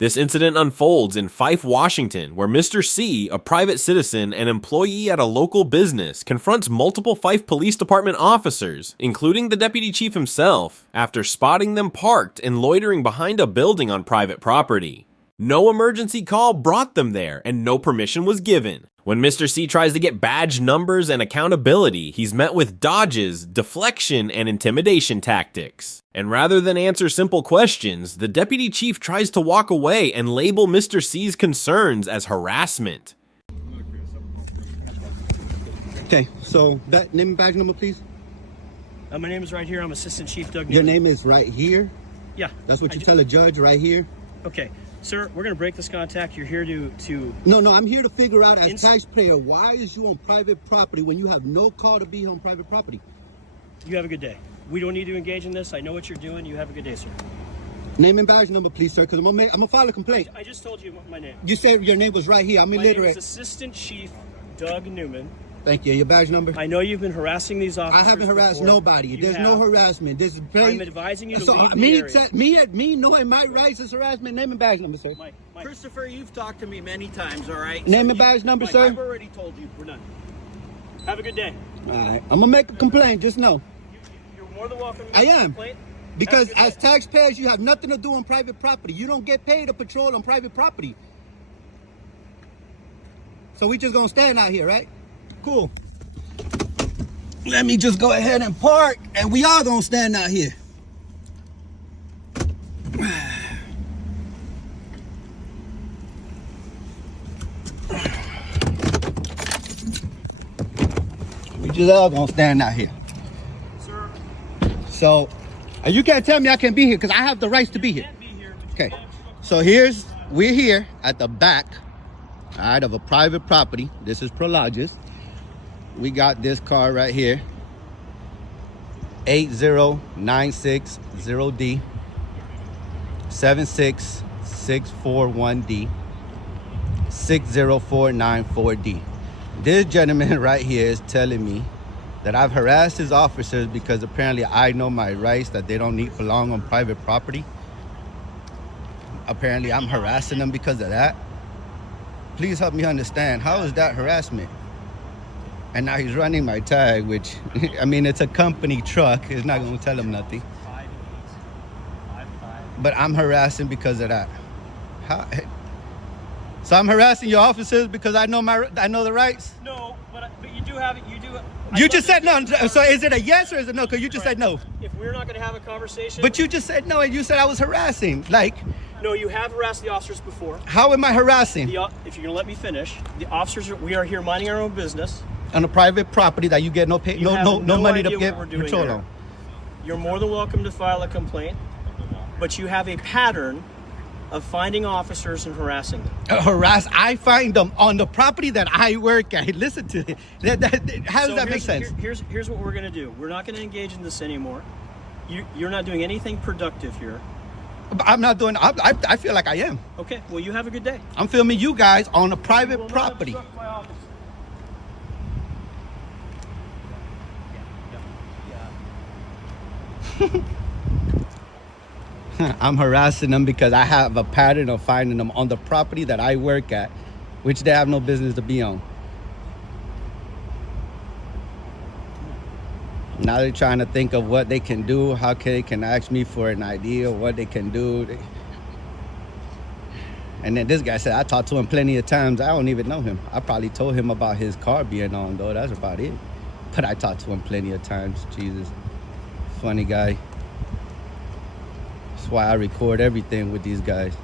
This incident unfolds in Fife, Washington, where Mr. C, a private citizen and employee at a local business, confronts multiple Fife Police Department officers, including the deputy chief himself, after spotting them parked and loitering behind a building on private property. No emergency call brought them there, and no permission was given. When Mr. C tries to get badge numbers and accountability, he's met with dodges, deflection, and intimidation tactics. And rather than answer simple questions, the deputy chief tries to walk away and label Mr. C's concerns as harassment. Okay, so that name and badge number, please. My name is right here. I'm Assistant Chief Doug Newman. Your name is right here? Yeah. That's what you tell a judge, right here? Okay. Sir, we're going to break this contact. You're here to... No, I'm here to figure out as taxpayer, why is you on private property when you have no call to be on private property? You have a good day. We don't need to engage in this. I know what you're doing. You have a good day, sir. Name and badge number, please, sir, because I'm going to file a complaint. I just told you my name. You said your name was right here. I'm illiterate. My name is Assistant Chief Doug Newman. Thank you. Your badge number? I know you've been harassing these officers. I haven't harassed before. nobody. There's no harassment. This is very... I'm advising you to leave the area. Me knowing my rights is harassment. Name and badge number, sir. Mike. Christopher, you've talked to me many times, all right? Name and badge number, Mike, sir. I've already told you. We're done. Have a good day. All right. I'm going to make a complaint. Just know. You're more than welcome to I am. complaint. Because as taxpayers, you have nothing to do on private property. You don't get paid to patrol on private property. So we just going to stand out here, right? Cool. Let me just go ahead and park, and we are going to stand out here. We just all going to stand out here. Sir. So, and you can't tell me I can't be here because I have the rights to be here. Can't be here, Okay. So we're here at the back, all right, of a private property. This is Prologis. We got this car right here, 80960D, 76641D, 60494D. This gentleman right here is telling me that I've harassed his officers because apparently I know my rights, that they don't belong on private property. Apparently I'm harassing them because of that. Please help me understand, how is that harassment? And now he's running my tag, which, I mean, it's a company truck. It's not going to tell him nothing. But I'm harassing because of that. So I'm harassing your officers because I know the rights? No, but you do have it. You just said no. So is it a yes or is it no? Because you just said no. If we're not going to have a conversation... But you just said no, and you said I was harassing. Like... No, you have harassed the officers before. How am I harassing? If you're going to let me finish, the officers, we are here minding our own business. On a private property that you get no money to get patrol on. You're more than welcome to file a complaint, but you have a pattern of finding officers and harassing them. I find them on the property that I work at. Listen to it. How does that make sense? Here's what we're going to do. We're not going to engage in this anymore. You're not doing anything productive here. I'm not doing... I feel like I am. Okay, well, you have a good day. I'm filming you guys on a private property. I'm harassing them because I have a pattern of finding them on the property that I work at, which they have no business to be on. Now they're trying to think of what they can do, how they can ask me for an idea of what they can do. And then this guy said, I talked to him plenty of times. I don't even know him. I probably told him about his car being on, though. That's about it. But I talked to him plenty of times. Jesus. Funny guy. That's why I record everything with these guys.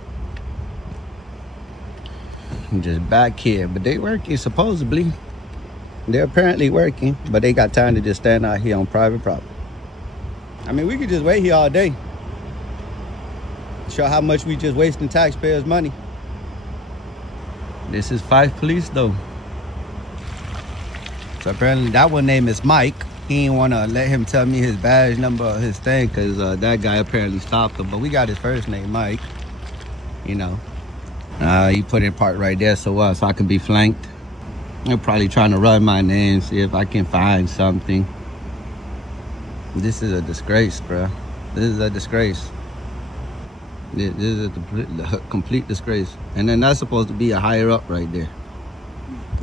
I'm just back here. But they working, supposedly. They're apparently working, but they got time to just stand out here on private property. I mean, we could just wait here all day. Show how much we just wasting taxpayers' money. This is Fife Police, though. So apparently that one name is Mike. He didn't want to let him tell me his badge number or his thing because that guy apparently stopped him. But we got his first name, Mike. You know. He put in part right there so I can be flanked. They're probably trying to run my name, see if I can find something. This is a disgrace, bro. This is a disgrace. This is a complete disgrace. And then that's supposed to be a higher up right there.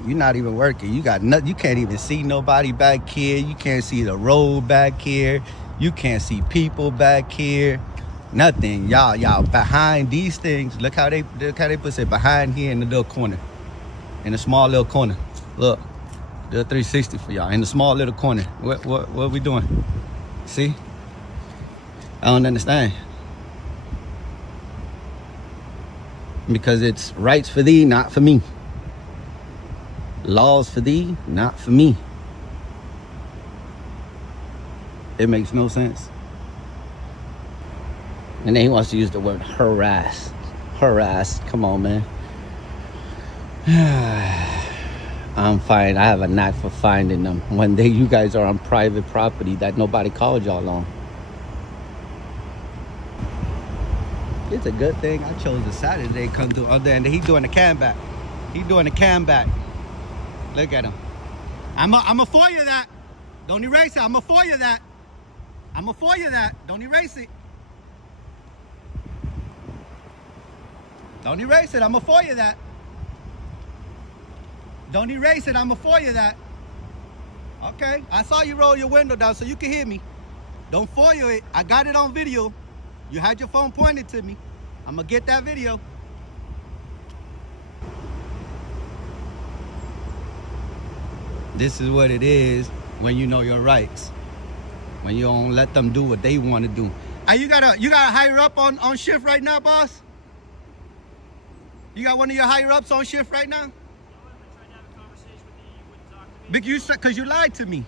You're not even working. You got nothing. You can't even see nobody back here. You can't see the road back here. You can't see people back here. Nothing. Y'all behind these things. Look how they put it behind here in the little corner. In the small little corner. Look. Do a 360 for y'all in the small little corner. What are we doing? See? I don't understand. Because it's rights for thee, not for me. Laws for thee, not for me. It makes no sense. And then he wants to use the word harass. Harass. Come on, man. I'm fine. I have a knack for finding them when you guys are on private property that nobody called y'all on. It's a good thing I chose a Saturday to come to other, and he's doing the cam back. He's doing the cam back. Look at him. I'm for you that. Don't erase it. I'm for you that. I'm for you that. Don't erase it. Don't erase it. I'm for you that. Don't erase it. I'm for you that. Okay. I saw you roll your window down so you can hear me. Don't foil it. I got it on video. You had your phone pointed to me. I'm going to get that video. This is what it is when you know your rights. When you don't let them do what they want to do. Hey, you got a higher up on shift right now, boss? You got one of your higher ups on shift right now? Because you lied to me.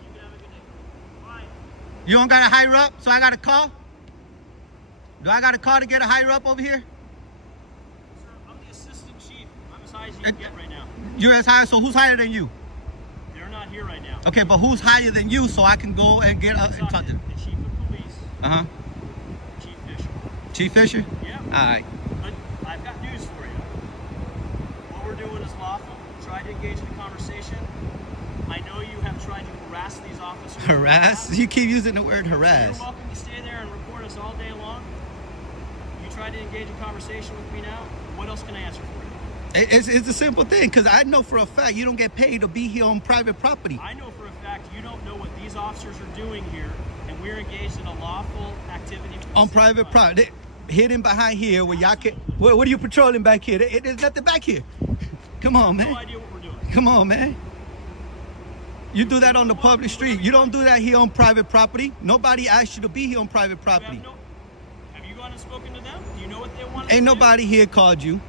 You don't got a higher up, so I got to call? Do I got to call to get a higher up over here? Sir, I'm the assistant chief. I'm as high as you can get right now. You're as high, so who's higher than you? They're not here right now. Okay, but who's higher than you so I can go and get up and talk to them? The chief of police. Uh-huh. Chief Fisher. Chief Fisher? Yeah. All right. But I've got news for you. What we're doing is lawful. Try to engage in a conversation. I know you have tried to harass these officers. Harass? You keep using the word harass. You're welcome to stay there and report us all day long. You tried to engage in conversation with me now. What else can I answer for you? It's a simple thing, because I know for a fact you don't get paid to be here on private property. I know for a fact you don't know what these officers are doing here, and we're engaged in a lawful activity. On private property. Hidden behind here where y'all can... What are you patrolling back here? There's nothing back here. Come on, man. No idea what we're doing. Come on, man. You do that on the public street. You don't do that here on private property. Nobody asked you to be here on private property. Have you gone and spoken to them? Do you know what they want? Ain't nobody here called you.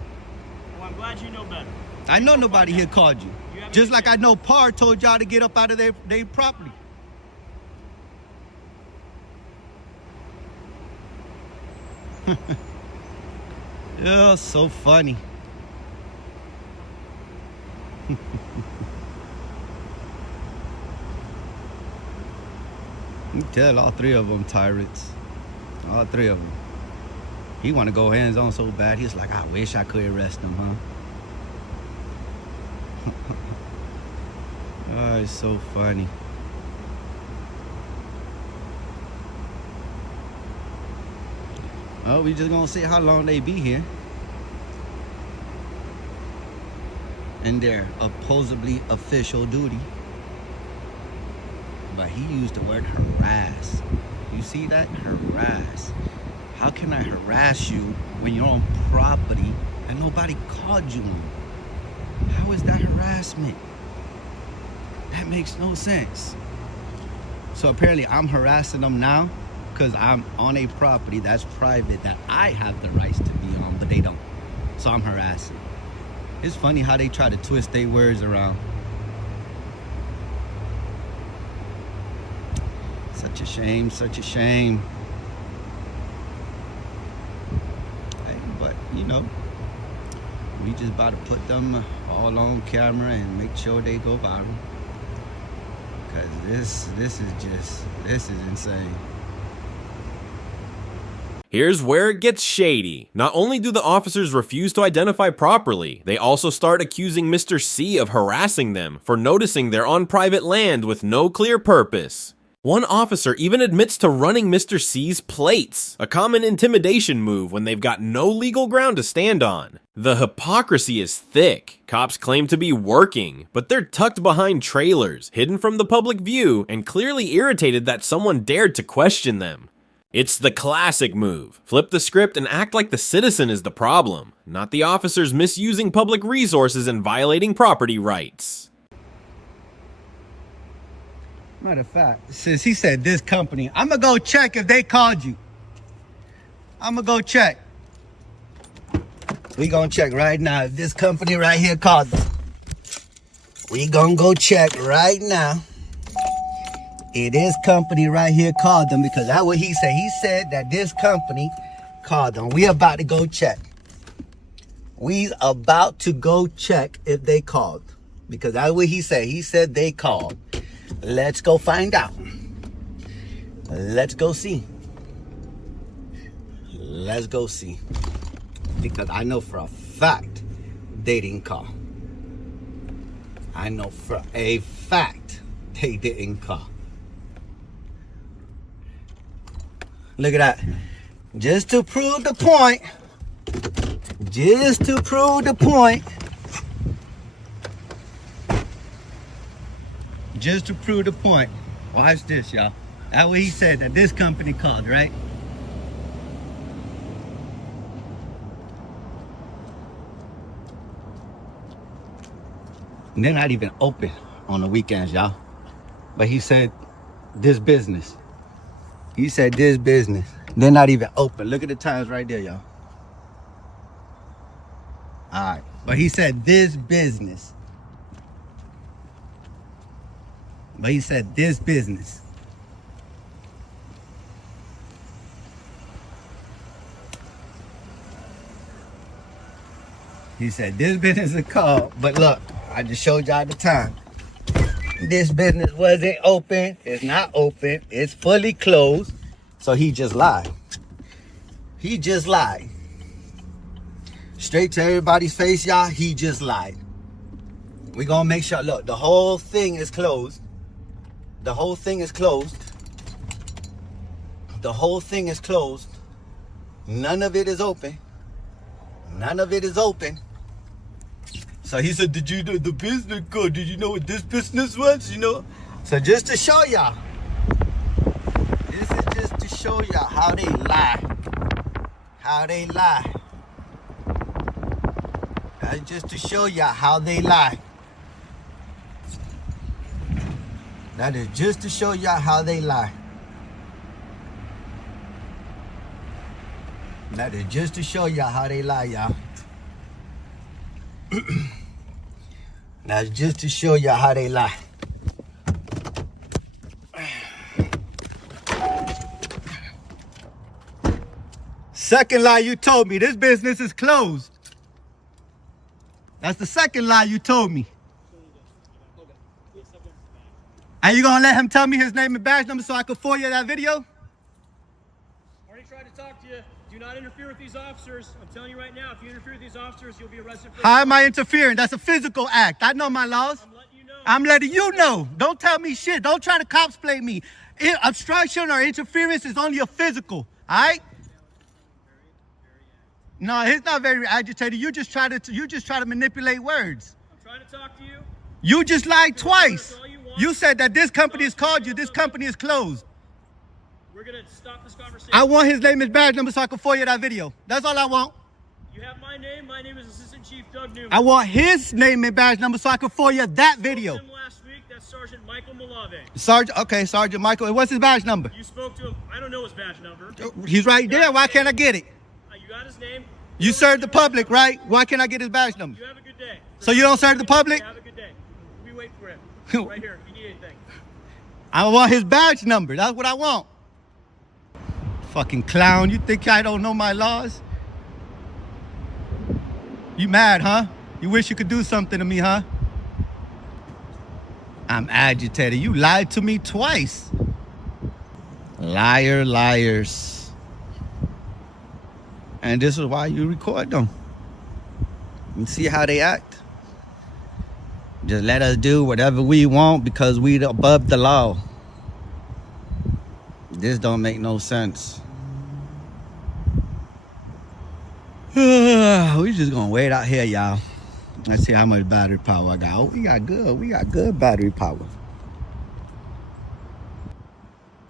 Well, I'm glad you know better. I know nobody here called you. Just like I know Parr told y'all to get up out of their property. Oh, so funny. You can tell all three of them tyrants. All three of them. He want to go hands on so bad. He's like, I wish I could arrest him, huh? Oh, it's so funny. Oh, we just gonna see how long they be here. In their supposedly official duty. But he used the word harass. You see that? Harass. How can I harass you when you're on property and nobody called you on? How is that harassment? That makes no sense. So apparently I'm harassing them now because I'm on a property that's private that I have the rights to be on, but they don't. So I'm harassing. It's funny how they try to twist their words around. Such a shame, such a shame. Hey, but, you know, we just about to put them all on camera and make sure they go viral. Because this is insane. Here's where it gets shady. Not only do the officers refuse to identify properly, they also start accusing Mr. C of harassing them for noticing they're on private land with no clear purpose. One officer even admits to running Mr. C's plates, a common intimidation move when they've got no legal ground to stand on. The hypocrisy is thick. Cops claim to be working, but they're tucked behind trailers, hidden from the public view, and clearly irritated that someone dared to question them. It's the classic move. Flip the script and act like the citizen is the problem, not the officers misusing public resources and violating property rights. Matter of fact, since he said this company, I'm gonna go check if they called you. I'm gonna go check. We gonna check right now if this company right here called them. We gonna go check right now. If this company right here called them, because that's what he said. He said that this company called them. We about to go check. We about to go check if they called. Because that's what he said. He said they called. Let's go find out. Let's go see. Let's go see. Because I know for a fact they didn't call. I know for a fact they didn't call. Look at that. Just to prove the point. Just to prove the point. Just to prove the point. Watch this, y'all. That's what he said, that this company called, right? And they're not even open on the weekends, y'all. But he said, this business. He said, this business. They're not even open. Look at the times right there, y'all. All right. But he said, this business. But he said, this business. He said, this business is called. But look, I just showed y'all the time. This business wasn't open. It's not open. It's fully closed. So he just lied. He just lied. Straight to everybody's face, y'all. He just lied. We're going to make sure. Look, the whole thing is closed. The whole thing is closed. The whole thing is closed. None of it is open. None of it is open. So he said, did you know the business code? Did you know what this business was? You know? So just to show y'all. This is just to show y'all how they lie. How they lie. That's just to show y'all how they lie. That is just to show y'all how they lie. That is just to show y'all how they lie, y'all. That's just to show y'all how they lie. Second lie you told me, this business is closed. That's the second lie you told me. Are you gonna let him tell me his name and badge number so I can forward you that video? Already tried to talk to you. Do not interfere with these officers. I'm telling you right now, if you interfere with these officers, you'll be arrested for... How am I interfering? That's a physical act. I know my laws. I'm letting you know. I'm letting you know. Don't tell me shit. Don't try to cosplay me. Obstruction or interference is only a physical. All right? No, it's not very agitated. You just try to manipulate words. I'm trying to talk to you. You just lied twice. All you want. You said that this company has called you. This company is closed. We're going to stop this conversation. I want his name and badge number so I can forward you that video. That's all I want. You have my name. My name is Assistant Chief Doug Newman. I want his name and badge number so I can forward you that video. Him last week. That's Sergeant Michael Malave. Sergeant Michael. What's his badge number? You spoke to him. I don't know his badge number. He's right there. Why can't I get it? You got his name. You serve the public, right? Why can't I get his badge number? You have a good day. So you don't serve the public? Have a good day. We wait for him. Right here if you need anything. I want his badge number. That's what I want. Fucking clown. You think I don't know my laws? You mad, huh? You wish you could do something to me, huh? I'm agitated. You lied to me twice. Liar, liars. And this is why you record them. And see how they act. Just let us do whatever we want because we above the law. This don't make no sense. We just gonna wait out here, y'all. Let's see how much battery power I got. Oh, we got good battery power.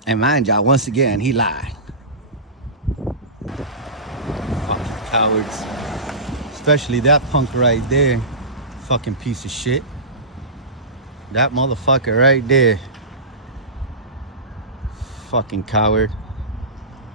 And mind y'all, once again, he lied. Fucking cowards. Especially that punk right there. Fucking piece of shit. That motherfucker right there. Fucking coward.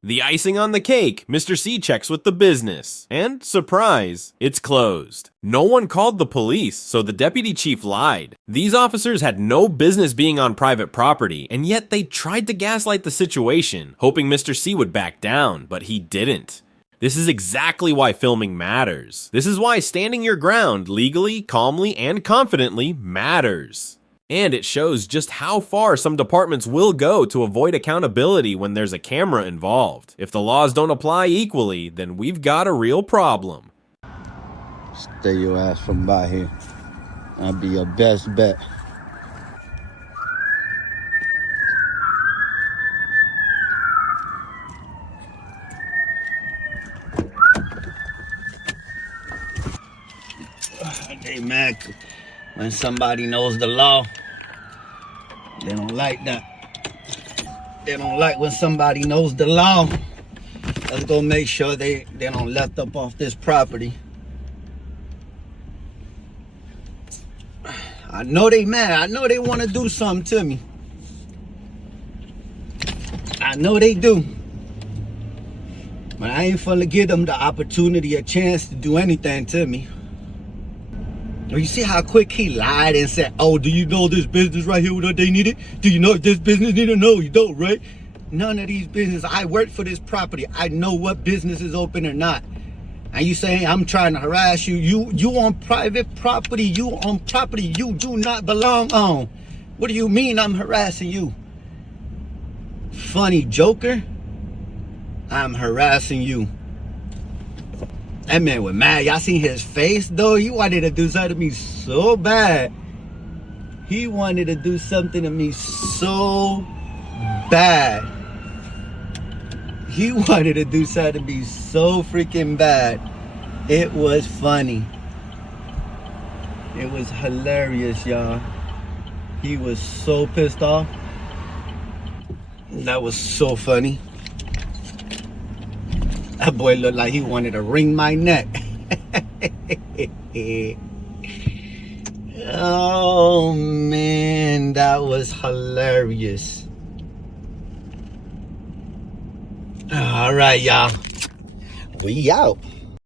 The icing on the cake, Mr. C checks with the business. And, surprise, it's closed. No one called the police, so the deputy chief lied. These officers had no business being on private property, and yet they tried to gaslight the situation, hoping Mr. C would back down, but he didn't. This is exactly why filming matters. This is why standing your ground legally, calmly, and confidently matters. And it shows just how far some departments will go to avoid accountability when there's a camera involved. If the laws don't apply equally, then we've got a real problem. Stay your ass from by here. That'll be your best bet. Hey, man, when somebody knows the law, they don't like that. They don't like when somebody knows the law. Let's go make sure they don't let up off this property. I know they mad. I know they want to do something to me. I know they do. But I ain't finna give them the opportunity, a chance to do anything to me. You see how quick he lied and said, oh, do you know this business right here, what they needed? Do you know this business needed? No, you don't, right? None of these business. I work for this property. I know what business is open or not. And you saying I'm trying to harass you. You on private property. You on property you do not belong on. What do you mean I'm harassing you? Funny joker. I'm harassing you. That man was mad. Y'all seen his face though? He wanted to do something to me so bad. He wanted to do something to me so bad. He wanted to do something to me so freaking bad. It was funny. It was hilarious, y'all. He was so pissed off. That was so funny. That boy looked like he wanted to wring my neck. Oh man, that was hilarious. All right, y'all. We out.